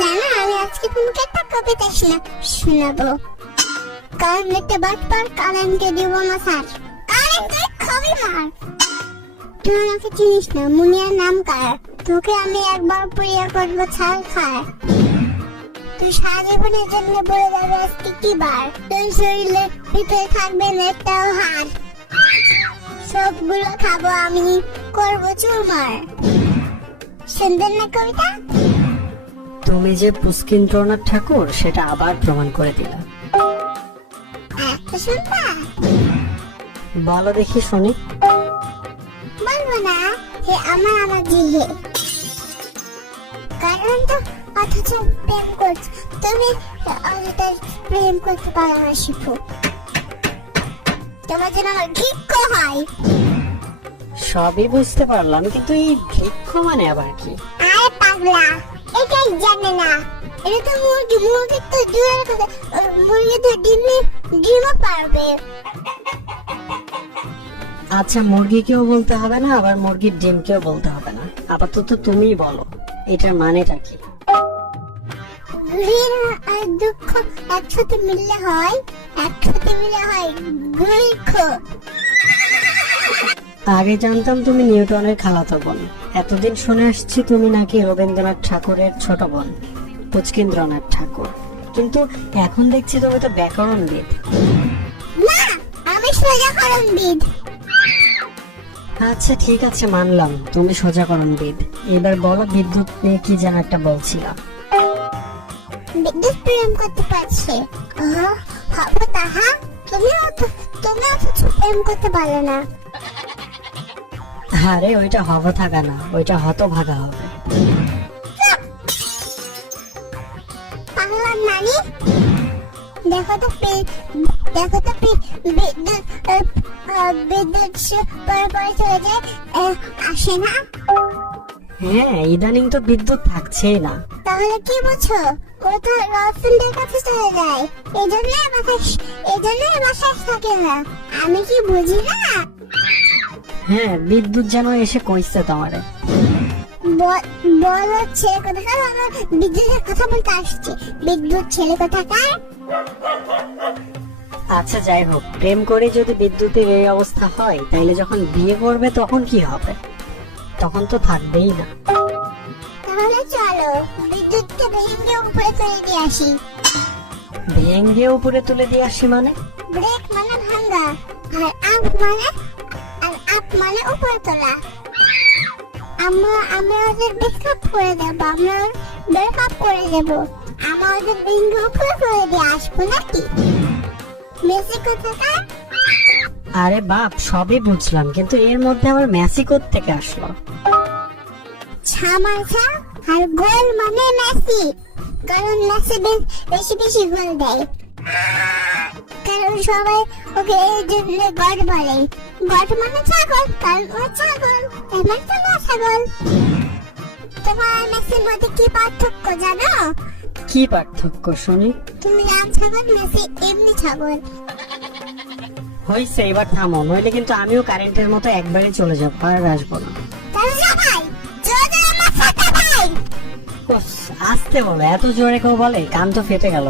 জানো, আমি আজকে তোমাকে একটা কবিতা শোনা শোনাবো। দিব না, স্যার। মার। তুই আমাকে চিনিস না, মুনিয়ার নাম কার? তোকে আমি একবার করব তুই সারা জীবনের জন্য বলে যাবে আজকে কি বার? তোর শরীরে ভিতরে থাকবে না হাড় সবগুলো খাব আমি, করব চুরমার। সুন্দর না কবিতা? তুমি যে পুষ্কিন্দ্রনাথ ঠাকুর সেটা আবার প্রমাণ করে দিলা। বলো দেখি শুনি। বলব না যে আমার আমার জিহে কারণ তো অথচ প্রেম করছ তুমি অযথা প্রেম করতে পারো না শিখো তোমার জন্য আমার ঘিক্ষ হয়। সবই বুঝতে পারলাম কিন্তু এই ভিক্ষ মানে আবার কি? পাগলা এটাই জানে না এটা তো মুরগি মুরগি তো কথা মুরগি তো ডিমে ডিমও পারবে আচ্ছা মুরগিকেও বলতে হবে না, আবার মুরগির ডিমকেও বলতে হবে না। আপাতত তুমিই বলো, এটার মানেটা কি? দুঃখ একসাথে মিললে হয়, একসাথে মিলে হয় ঘৃক্ষ আগে জানতাম তুমি নিউটনের খালাতো বোন। এতদিন শুনে আসছি তুমি নাকি রবীন্দ্রনাথ ঠাকুরের ছোট বোন পুচকিন্দ্রনাথ ঠাকুর। কিন্তু এখন দেখছি তুমি তো ব্যাকরণবিদ। না আমি সোজাকরণবিদ আচ্ছা ঠিক আছে মানলাম তুমি সোজাকরণবিদ এবার বলো বিদ্যুৎ নিয়ে কি যেন একটা বলছিলাম বিদ্যুৎ প্রেম করতে পারছে। হবে তাহা তুমিও তো তুমিও তো প্রেম করতে পারো না। আরে ওইটা হব থাকা না। ওইটা হত ভাগা হবে। পাগলার নানি? দেখো তো দেখো তো বিদ্যুৎ বিদ্যুৎ পরে পরে চলে যায়। আসে না? হ্যাঁ ইদানিং তো বিদ্যুৎ থাকছেই না। তাহলে কি বুঝছ ও তো রসুনদের কাছে চলে যায়। এই জন্য বাসায় এই জন্য বাসায় থাকে না। আমি কি বুঝি না? হ্যাঁ বিদ্যুৎ যেন এসে কইছে তোমারে। বল- কোথাকার আমার বিদ্যুতের কথা বলতে আসছে। বিদ্যুৎ ছেলে কোথাকার আচ্ছা যাই হোক প্রেম করে যদি বিদ্যুতের এই অবস্থা হয় তাইলে যখন বিয়ে করবে তখন কি হবে? তখন তো থাকবেই না। তাহলে চলো বিদ্যুৎকে ভেঙে উপরে তুলে দিয়ে আসি। ভেঙ্গে উপরে তুলে দিয়ে আসি মানে? ব্রেক মানে ভাঙ্গা আর আপ মানে? আপ মানে উপরে তোলা। আমরা আমরা ওদের করে দেব আমরা করে দেব। আমরা ওদের উপরে তুলে দিয়ে আসব নাকি? মেসি কোথাকার? আরে বাপ সবই বুঝলাম কিন্তু এর মধ্যে আবার মেসি থেকে আসলো? ছামাছা আর গোল মানে মেসি কারণ মেসি বেশি বেশি গোল দেয়। কারণ সবাই ওকে এই জন্য গড বলে। গড মানে ছাগল কারণ ও ছাগল এমন তো না ছাগল। তোমার মেসির মধ্যে কি পার্থক্য জানো? কি পার্থক্য শুনি? তুমি রাম ছাগল মেসি এমনি ছাগল। হয়েছে এবার থামো। নইলে কিন্তু আমিও কারেন্টের মতো একবারে চলে যাব আর আসব না। আসতে বলো এত জোরে কেউ বলে? কান তো ফেটে গেল।